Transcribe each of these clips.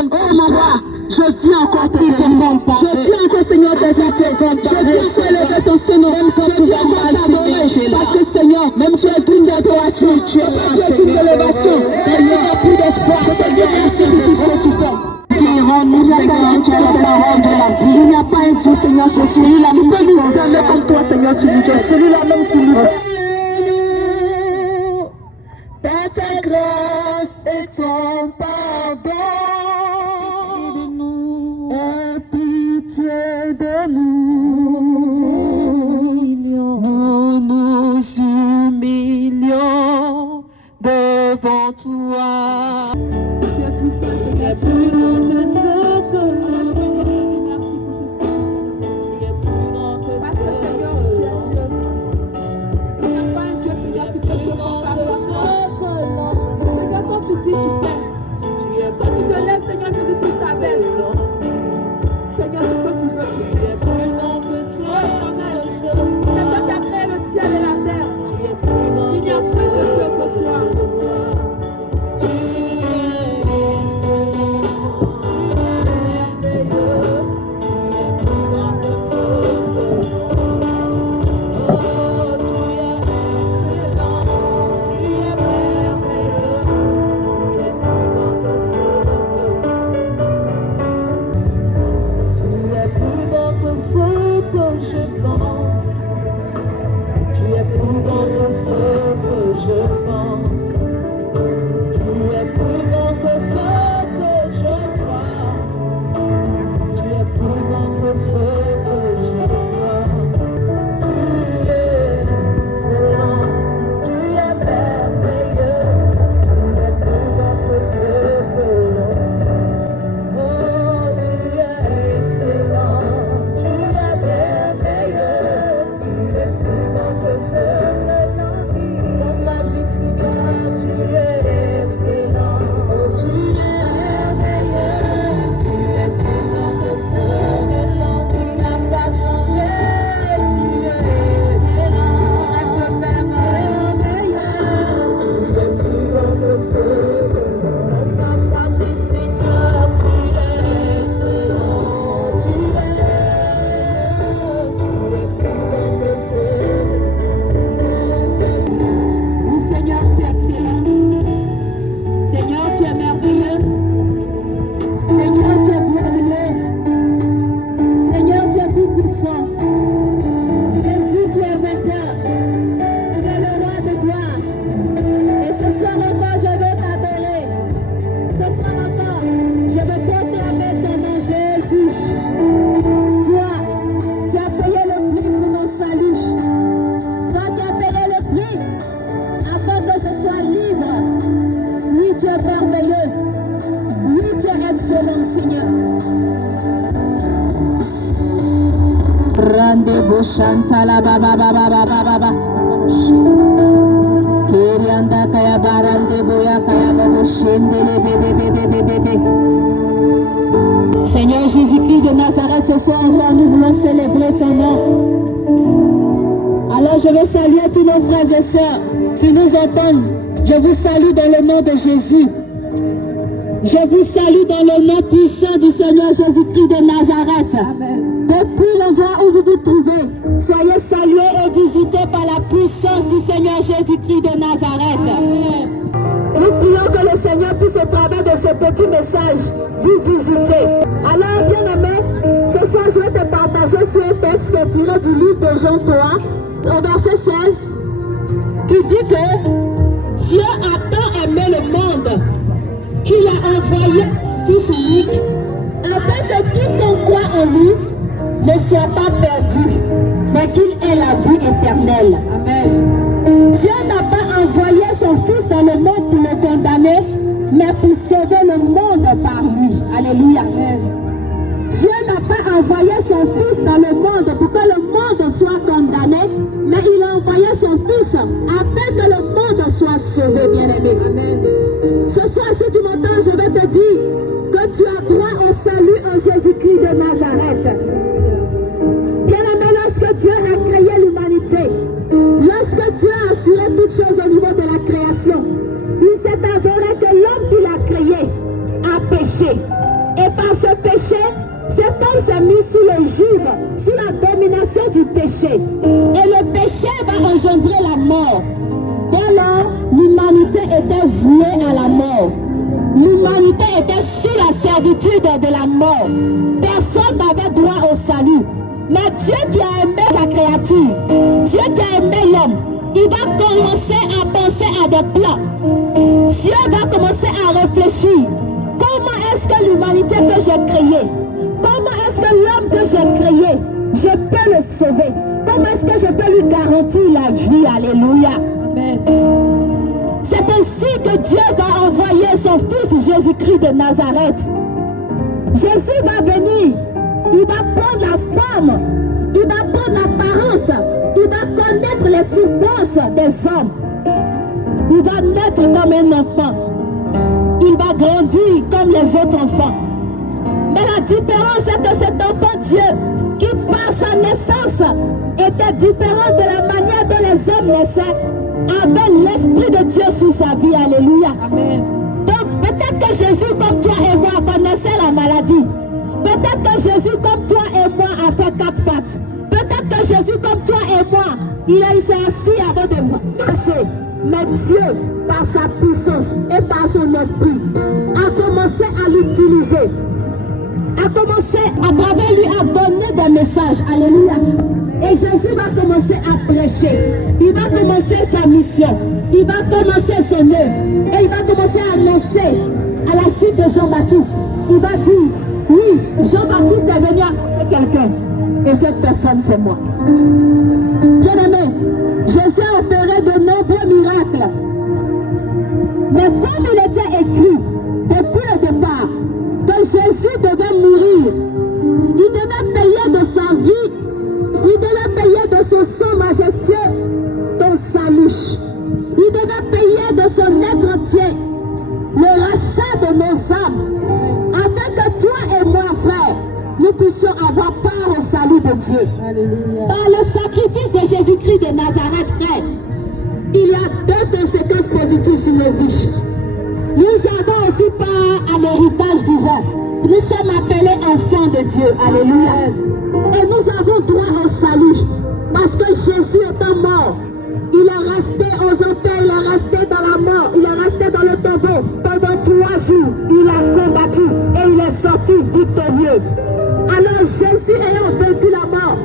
Oh mon roi, je viens encore te bénir. Je viens encore, Seigneur, t'exalter. Je viens encore élever ton Seigneur. Je viens encore t'adorer. Parce que, Seigneur, même si tu es une adoration, tu es une élévation. Tu n'as plus d'espoir. Je te dis merci pour tout ce que tu fais. Dirons-nous, Seigneur, tu es la parole de la vie. Il n'y a pas un Dieu, Seigneur, je suis là. Nous peux nous aimer comme toi, Seigneur, tu nous aimes. Celui-là même qui nous par ta grâce et ton pardon, pitié de nous, nous nous humilions devant toi. Tu es puissant, tu es puissant de ce que je peux te dire merci pour tout ce que tu es plus grand que parce que Seigneur, tu es Dieu. Il n'y a pas un Dieu, Seigneur, qui peut se comparer à toi. Seigneur, quand tu dis, tu fais. Quand tu te lèves, Seigneur Jésus, tout s'abaisse. Seigneur, ce que tu veux, tu es plus grand que ce éternel. C'est toi qui as créé le ciel et la terre. Il n'y a plus de Dieu que toi. Shantala baba baba baba baba Kirianda kaya barande boya kaya babo shendele bébé bébé. Seigneur Jésus-Christ de Nazareth, ce soir encore nous voulons célébrer ton nom. Alors je veux saluer tous nos frères et sœurs qui nous entendent. Je vous salue dans le nom de Jésus. Je vous salue dans le nom puissant du Seigneur Jésus-Christ de Nazareth. Amen. Depuis l'endroit où vous vous trouvez, soyez salués et visités par la puissance du Seigneur Jésus-Christ de Nazareth. Amen. Nous prions que le Seigneur puisse au travers de ce petit message vous visiter. Alors bien aimé, ce soir je vais te partager sur un texte qui est tiré du livre de Jean 3, au verset 16, qui dit que Dieu a tant aimé le monde qu'il a envoyé Fils unique, afin que quiconque croit en lui ne soit pas perdu, mais qu'il ait la vie éternelle. Amen. Dieu n'a pas envoyé son Fils dans le monde pour le condamner, mais pour sauver le monde par lui. Alléluia. Amen. Dieu n'a pas envoyé son Fils dans le monde pour que le monde soit condamné, mais il a envoyé son Fils afin que le monde soit sauvé, bien-aimé. Amen. Ce soir, si tu m'entends, je vais te dire que tu as droit au salut en Jésus-Christ de Nazareth. Bien-aimé, lorsque Dieu a créé l'humanité, lorsque Dieu a assuré toutes choses au niveau de la création, il s'est avéré que l'homme qu'il a créé a péché. sous la domination du péché. Et le péché va engendrer la mort. Dès lors, l'humanité était vouée à la mort. L'humanité était sous la servitude de la mort. Personne n'avait droit au salut. Mais Dieu qui a aimé sa créature, Dieu qui a aimé l'homme, il va commencer à penser à des plans. Dieu va commencer à réfléchir. Comment est-ce que l'humanité que j'ai créée, comment est-ce que l'homme que j'ai créé, je peux le sauver? Comment est-ce que je peux lui garantir la vie? Alléluia. Amen. C'est ainsi que Dieu va envoyer son fils Jésus-Christ de Nazareth. Jésus va venir, il va prendre la forme, il va prendre l'apparence, il va connaître les souffrances des hommes. Il va naître comme un enfant. Il va grandir comme les autres enfants. Mais la différence est que cet enfant Dieu, qui par sa naissance était différent de la manière dont les hommes naissaient, avait l'Esprit de Dieu sur sa vie. Alléluia. Amen. Donc peut-être que Jésus, comme toi et moi, connaissait la maladie. Peut-être que Jésus, comme toi et moi, a fait 4 pattes. Peut-être que Jésus, comme toi et moi, il s'est assis avant de marcher. Mais Dieu, par sa puissance et par son esprit, a commencé à l'utiliser. A commencé à travers lui à donner des messages. Alléluia. Et Jésus va commencer à prêcher. Il va commencer sa mission. Il va commencer son œuvre. Et il va commencer à annoncer à la suite de Jean-Baptiste. Il va dire, oui, Jean-Baptiste est venu annoncer quelqu'un. Et cette personne, c'est moi. Bien-aimé, Jésus a opéré de nombreux miracles. Mais comme il était écrit depuis le départ que Jésus devait mourir, il devait payer de sa vie, il devait payer de son sang majestueux ton salut. Il devait payer de son être entier le rachat de nos âmes, afin que toi et moi, frère, nous puissions avoir part au salut de Dieu. Alléluia. Par le sacrifice de Jésus-Christ de Nazareth, frère, il y a 2 conséquences positives sur nos vies. Nous avons aussi part à l'héritage divin. Nous sommes appelés enfants de Dieu. Alléluia. Et nous avons droit au salut. Parce que Jésus étant mort, il est resté aux enfers, il est resté dans la mort, il est resté dans le tombeau. Pendant 3 jours, il a combattu et il est sorti victorieux. Alors Jésus ayant vaincu la mort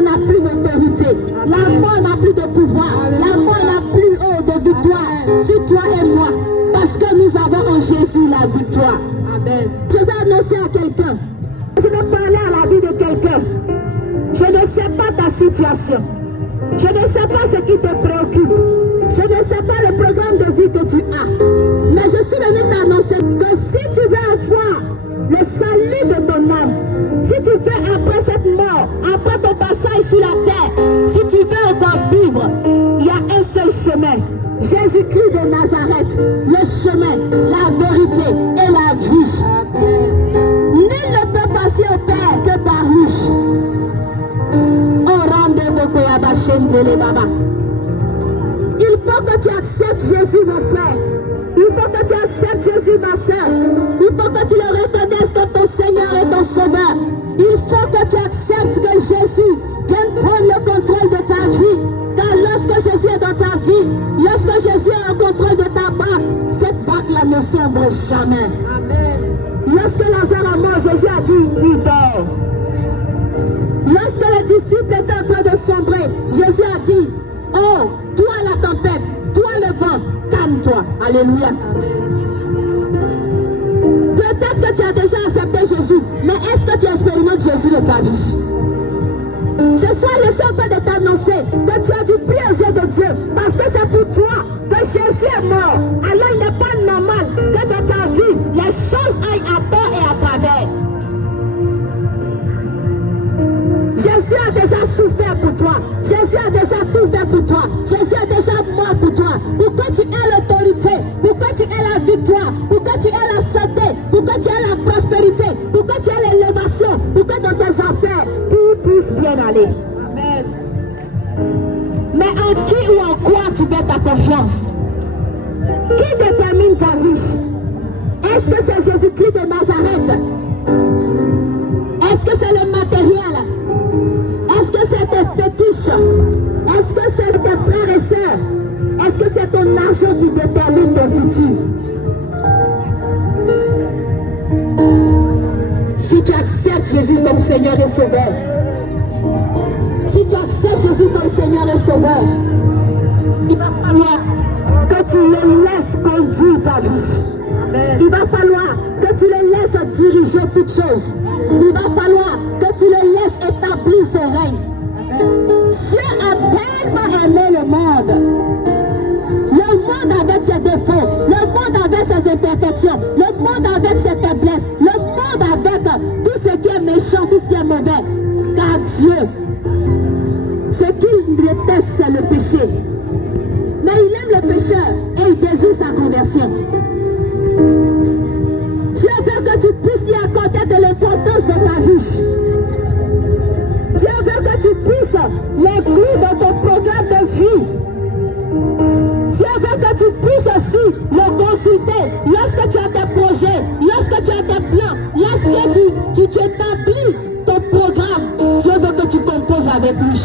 n'a plus d'autorité. La mort n'a plus de pouvoir. La mort n'a plus de victoire sur toi et moi. Parce que nous avons en Jésus la victoire. Amen. Je vais annoncer à quelqu'un. Je vais parler à la vie de quelqu'un. Je ne sais pas ta situation. Je ne sais pas ce qui te préoccupe. Je ne sais pas le programme de vie que tu as. Mais je suis venu t'annoncer que si tu veux avoir le salut de ton âme, si tu veux après cette mort, après ton passage sur la terre, si tu veux encore vivre, il y a un seul chemin. Jésus-Christ de Nazareth, le chemin, la vérité et la vie. Nul ne peut passer au Père que par lui. Il faut que tu acceptes Jésus, mon frère. Il faut que tu acceptes Jésus, ma soeur. Il faut que tu le reconnaisses comme ton Seigneur et ton Sauveur. Il faut que tu acceptes que Jésus vienne prendre le contrôle de ta vie. Car lorsque Jésus est dans ta vie, lorsque Jésus est en contrôle de ta barque, cette barque-là ne sombre jamais. Amen. Lorsque Lazare a mort, Jésus a dit, il dort. Lorsque les disciples étaient en train de sombrer, Jésus a dit, oh, toi la tempête, toi le vent, calme-toi. Alléluia. Peut-être que tu as déjà accepté Jésus, mais est-ce que tu expérimentes Jésus de ta vie? Ce soir, je suis en train de t'annoncer que tu as dû prier aux yeux de Dieu, parce que c'est pour toi que Jésus est mort. Alors il n'est pas normal que dans ta vie, les choses aillent à tort et à travers. Jésus a déjà souffert pour toi. Jésus a déjà tout fait pour toi. Jésus a déjà mort pour toi. Pour que tu aies l'autorité, pour que tu aies la victoire, pour que tu aies la santé, pour que tu aies la prospérité, pour que tu aies l'élévation, pour que dans tes affaires, tout puisse bien aller. Amen. Mais en qui ou en quoi tu mets ta confiance? Qui détermine ta vie? Est-ce que c'est Jésus-Christ de Nazareth? Est-ce que c'est le matériel? Si tu acceptes Jésus comme Seigneur et Sauveur, si tu acceptes Jésus comme Seigneur et Sauveur, il va falloir que tu le laisses conduire ta vie. Il va falloir que tu le laisses diriger toutes choses. Il va falloir que tu le laisses établir son règne. Dieu a tellement aimé le monde. Le monde avec ses défauts, le monde avec ses imperfections, le monde avec ses faiblesses, le monde avec tout ce qui est méchant, tout ce qui est mauvais. Car Dieu, ce qu'il déteste, c'est le péché. Mais il aime le pécheur et il désire sa conversion. Dieu veut que tu puisses lui accorder de l'importance dans ta vie. Dieu veut que tu puisses l'inclure dans ton programme de vie. Dieu veut que tu puisses aussi le consulter lorsque tu as tes projets, lorsque tu as tes plans, lorsque tu établis ton programme. Dieu veut que tu composes avec lui.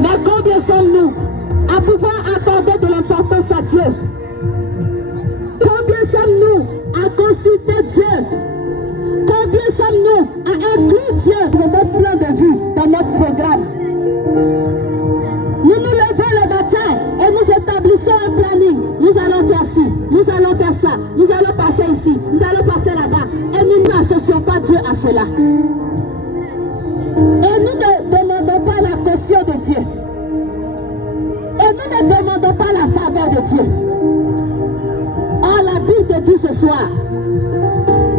Mais combien sommes-nous à pouvoir accorder de l'importance à Dieu? Combien sommes-nous à consulter Dieu? Combien sommes-nous à inclure Dieu dans notre plan de vie, dans notre programme? Nous nous levons le matin et nous établissons un planning. Nous allons faire ci, nous allons faire ça, nous allons passer ici, nous allons passer là-bas. Et nous n'associons pas Dieu à cela. Et nous ne demandons pas la caution de Dieu. Et nous ne demandons pas la faveur de Dieu. Or, la Bible te dit ce soir,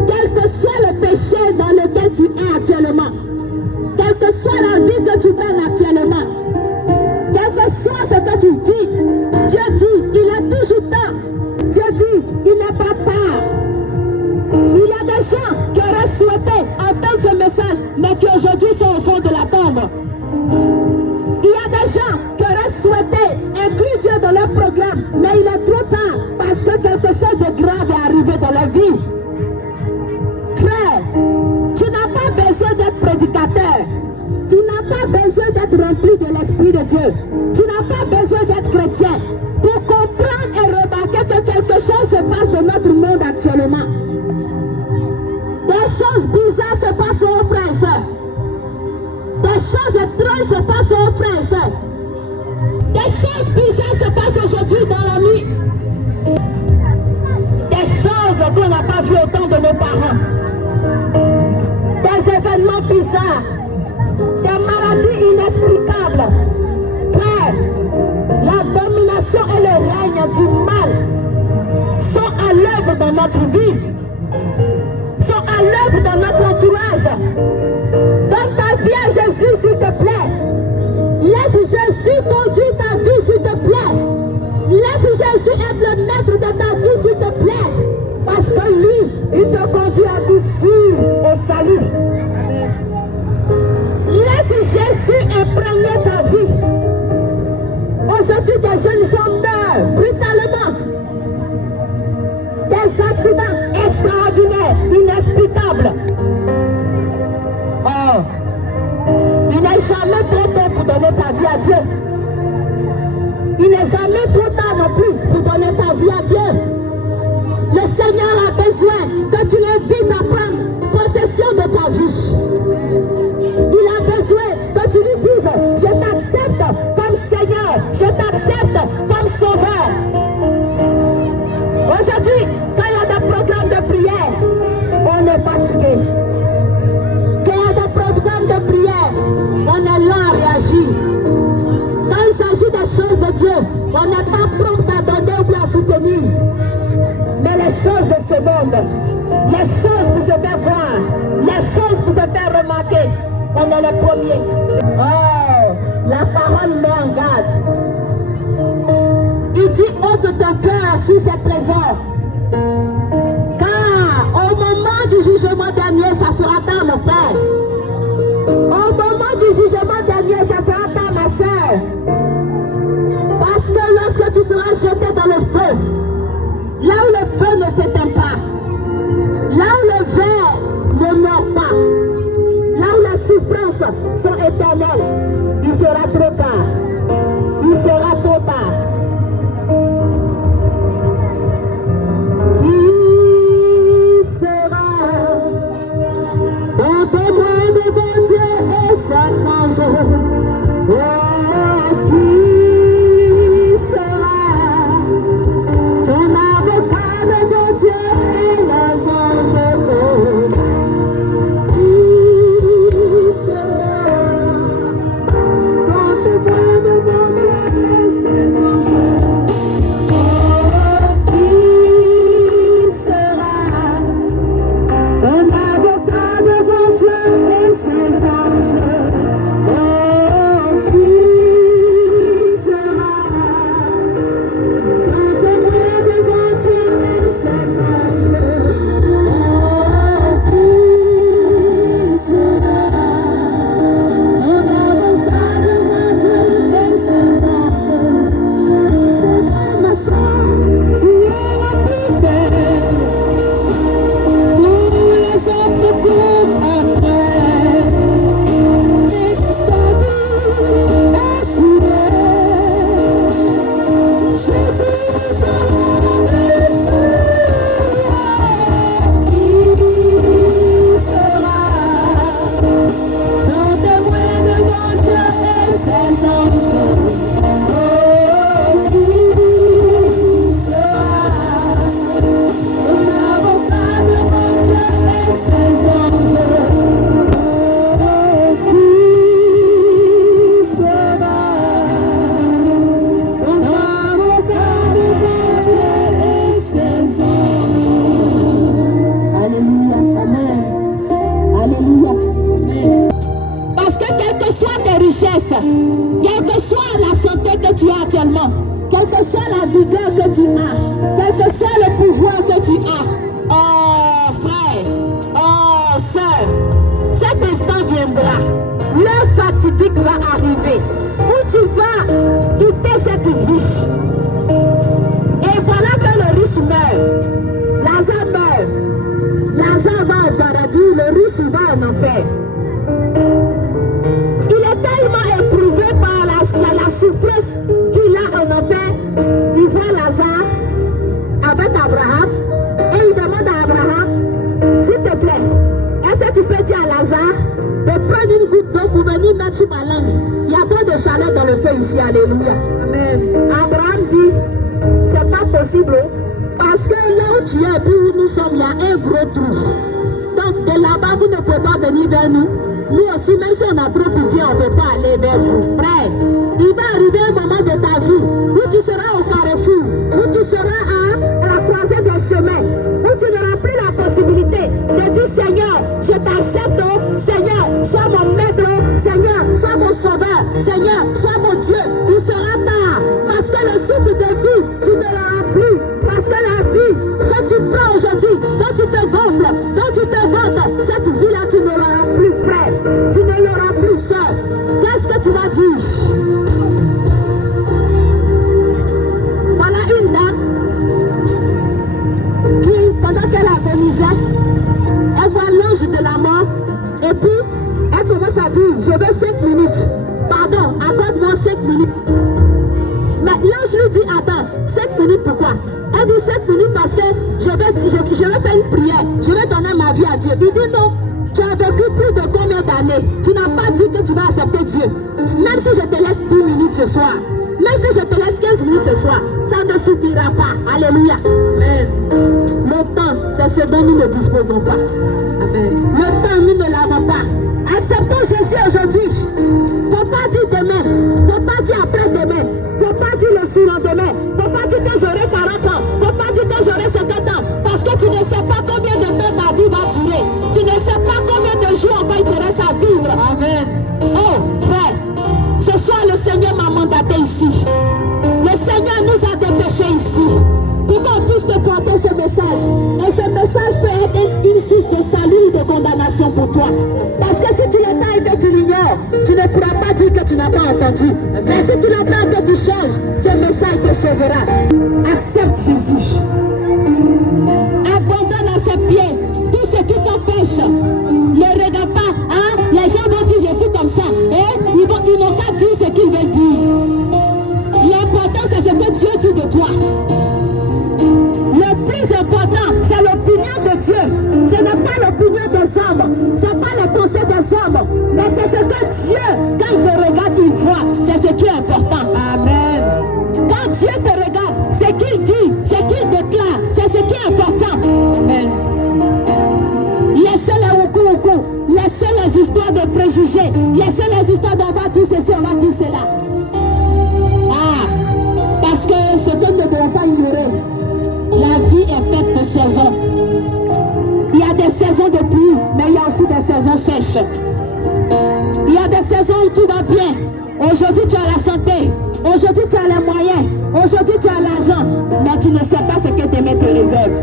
quel que soit le péché dans lequel tu es actuellement, quelle que soit la vie que tu mènes actuellement, quel que soit ce que tu vis, Dieu dit, il est toujours temps. Dieu dit, il n'est pas peur. Il y a des gens qui auraient souhaité entendre ce message, mais qui aujourd'hui sont au fond de la tombe. Il y a des gens qui auraient souhaité inclure Dieu dans leur programme, mais il est trop tard parce que quelque chose de grave est arrivé dans leur vie. Frère, tu n'as pas besoin d'être prédicateur. Tu n'as pas besoin d'être rempli de l'Esprit de Dieu. Tu n'as pas besoin d'être chrétien pour comprendre et remarquer que quelque chose se passe dans notre monde actuellement. Des choses bizarres se passent aux frères et sœurs. Des choses étranges se passent aux frères et sœurs. Des choses bizarres se passent aujourd'hui dans la nuit. Des choses qu'on n'a pas vues au temps de nos parents. Des événements bizarres. Des maladies inexplicables. Frère, la domination et le règne du mal sont à l'œuvre dans notre vie. Sont à l'œuvre dans notre entourage. Donne ta vie à Jésus, s'il te plaît. Laisse Jésus conduire ta vie, s'il te plaît. Laisse Jésus être le maître de ta vie, s'il te plaît. Parce que lui, il te conduit à coup sûr au salut. Laisse Jésus imprégner ta vie. Aujourd'hui, des jeunes gens meurent brutalement. Des accidents extraordinaires, inexplicables. Oh, il n'est jamais trop tôt pour donner ta vie à Dieu. Il n'est jamais trop tard non plus pour donner ta vie à Dieu. Le Seigneur a besoin que tu l'invites à prendre possession de ta vie. Il a besoin que tu lui dises, je t'accepte comme Seigneur, je t'accepte comme Sauveur. Aujourd'hui, quand il y a des programmes de prière, on est fatigué. Quand il y a des programmes de prière, on est là à réagir. Quand il s'agit des choses de Dieu, on n'est pas prompt à donner ou bien à soutenir. Mais les choses de ce monde, les choses pour se faire voir, les choses pour se faire remarquer, on est les premiers. Oh, la parole met en garde. Il dit, ôte ton cœur sur ses trésors. Car au moment du jugement dernier, ça sera tard, mon frère. Au moment du jugement dernier, ça sera tard, ma soeur. Parce que lorsque tu seras jeté dans le feu, là où le feu ne s'éteint pas, là où le verre ne meurt pas, là où les souffrances sont éternelles, il sera trop tard. Il sera trop tard. Il sera Quelle que soit la santé que tu as actuellement, quelle que soit la vigueur que tu as, quel que soit le pouvoir que tu as, oh frère, oh sœur, cet instant viendra. L'heure fatidique va arriver où tu vas quitter cette vie. Et voilà que le riche meurt. Lazare meurt. Lazare va au paradis, le riche va en enfer. Il est tellement éprouvé par la souffrance qu'il a en enfer. Il voit Lazare avec Abraham et il demande à Abraham, s'il te plaît, est-ce que tu peux dire à Lazare de prendre une goutte d'eau pour venir mettre sur ma langue? Il y a trop de chaleur dans le feu ici, alléluia. Amen. Abraham dit, c'est pas possible, parce que là où tu es, puis où nous sommes, il y a un gros trou. Donc de là-bas, vous ne pouvez pas venir vers nous. Nous aussi, même si on a trop pitié, on ne peut pas aller vers vous. Frère, il va arriver un moment de ta vie où tu seras au carrefour, où tu seras à la croisée des chemins, où tu n'auras plus la possibilité de dire, Seigneur, je t'accepte, Seigneur, sois mon maître, Seigneur, sois mon sauveur, Seigneur, sois mon Dieu. Il sera tard, parce que le souffle de vie, tu ne l'auras plus. Parce que la vie que tu prends aujourd'hui, dont tu te gonfles, dont tu te vantes, cette vie-là, tu ne l'auras plus, frère. Tu ne l'auras plus, sœur. Qu'est-ce que tu vas dire? Voilà une dame qui, pendant qu'elle agonisait, elle voit l'ange de la mort et puis elle commence à dire, je veux 5 minutes. Pardon, accorde-moi 5 minutes. Mais l'ange lui dit, attends, 5 minutes pourquoi? Elle dit 5 minutes parce que je vais faire une prière, je vais donner ma vie à Dieu. Il dit non, tu as vécu plus de combien d'années? Tu n'as pas dit que tu vas accepter Dieu. Même si je te laisse 10 minutes ce soir, même si je te laisse 15 minutes ce soir, ça ne suffira pas. Alléluia. Amen. Le temps, c'est ce dont nous ne disposons pas. Amen. Le temps, nous ne l'avons pas. Acceptons Jésus aujourd'hui. Faut pas dire demain, faut pas dire après-demain, faut pas dire le surlendemain, faut pas dire que j'aurai 40 ans, faut pas dire que j'aurai 50 ans, parce que tu ne sais pas combien de temps ta vie va durer. Tu ne sais pas combien de jours encore il te reste à vivre. Amen. Oh, frère, ce soir le Seigneur m'a mandaté ici. Le Seigneur nous a dépêchés ici pour qu'on puisse te porter ce message. Et ce message peut être une source de salut ou de condamnation pour toi. Parce que si tu l'entends et que tu l'ignores, tu ne pourras pas dire que tu n'as pas entendu. Mais si tu l'entends et que tu changes, ce message te sauvera. Accepte Jésus. Abandonne à ses pieds tout ce qui t'empêche. Ne regarde pas. Hein? Les gens vont dire je suis comme ça. Et ils n'ont qu'à dire ce qu'ils veulent dire. L'important c'est ce que Dieu dit de toi. Le plus important, c'est l'opinion de Dieu. Ce n'est pas l'opinion des hommes. Ce n'est pas les pensées des hommes. Mais c'est ce que Dieu, quand il te regarde, il voit. C'est ce qui est important. Amen. Quand Dieu te regarde, ce qu'il dit, ce qu'il déclare, c'est ce qui est important. Amen. Laissez les oukou-oukou. Laissez les histoires de préjugés. Laissez les histoires d'on va dire ceci, on va dire cela. Ah, parce que ce que nous ne devons pas ignorer, la vie est faite de saisons. Il y a des saisons de pluie, mais il y a aussi des saisons sèches. Il y a des saisons où tout va bien. Aujourd'hui, tu as la santé. Aujourd'hui, tu as les moyens. Aujourd'hui, tu as l'argent. Mais tu ne sais pas ce que tes mains te réservent.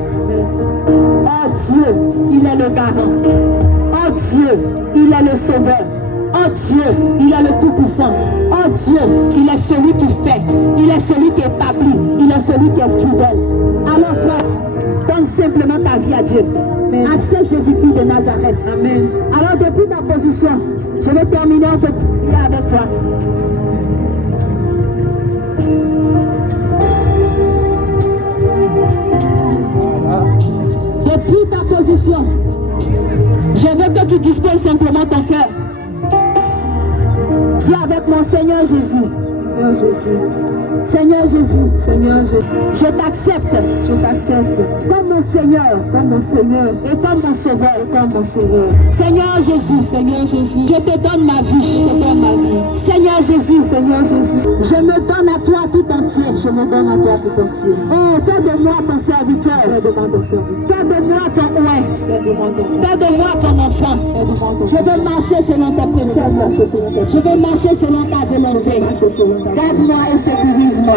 Oh Dieu, il est le garant. Oh Dieu, il est le sauveur. Oh Dieu, il est le tout-puissant. Oh Dieu, il est celui qui fait. Il est celui qui établit. Il est celui qui est fidèle. Alors frère, donne simplement ta vie à Dieu. Amen. Accepte Jésus-Christ de Nazareth. Amen. Alors depuis ta position, je vais terminer en fait avec toi. Depuis ta position, je veux que tu disposes simplement ton cœur. Dis avec mon Seigneur Jésus, Seigneur Jésus. Seigneur Jésus. Seigneur Jésus. Je t'accepte. Je t'accepte. Comme mon Seigneur. Comme mon Seigneur. Et comme mon Sauveur. Et comme mon Sauveur. Seigneur Jésus. Seigneur Jésus. Je te donne ma vie. Je te donne ma vie. Seigneur Jésus. Seigneur Jésus. Je me donne à toi tout entier. Je me donne à toi tout entier. Oh, fais de moi ton serviteur. Fais de moi ton serviteur. Fais de moi ton ouin. Fais de moi ton ouin. Fais de moi ton enfant. Fais de moi ton enfant. Je veux marcher selon ta prédication. Je veux marcher selon ta volonté. Garde-moi et sécurise-moi.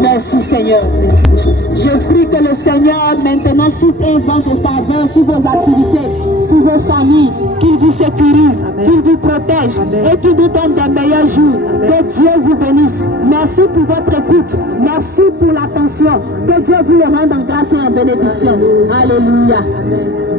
Merci Seigneur. Merci Jésus. Je prie que le Seigneur maintenant soutienne votre faveur sur vos activités, sur vos familles, qu'il vous sécurise, qu'il vous protège et qu'il vous donne des meilleurs jours. Que Dieu vous bénisse. Merci pour votre écoute. Merci pour l'attention. Que Dieu vous le rende en grâce et en bénédiction. Alléluia. Amen.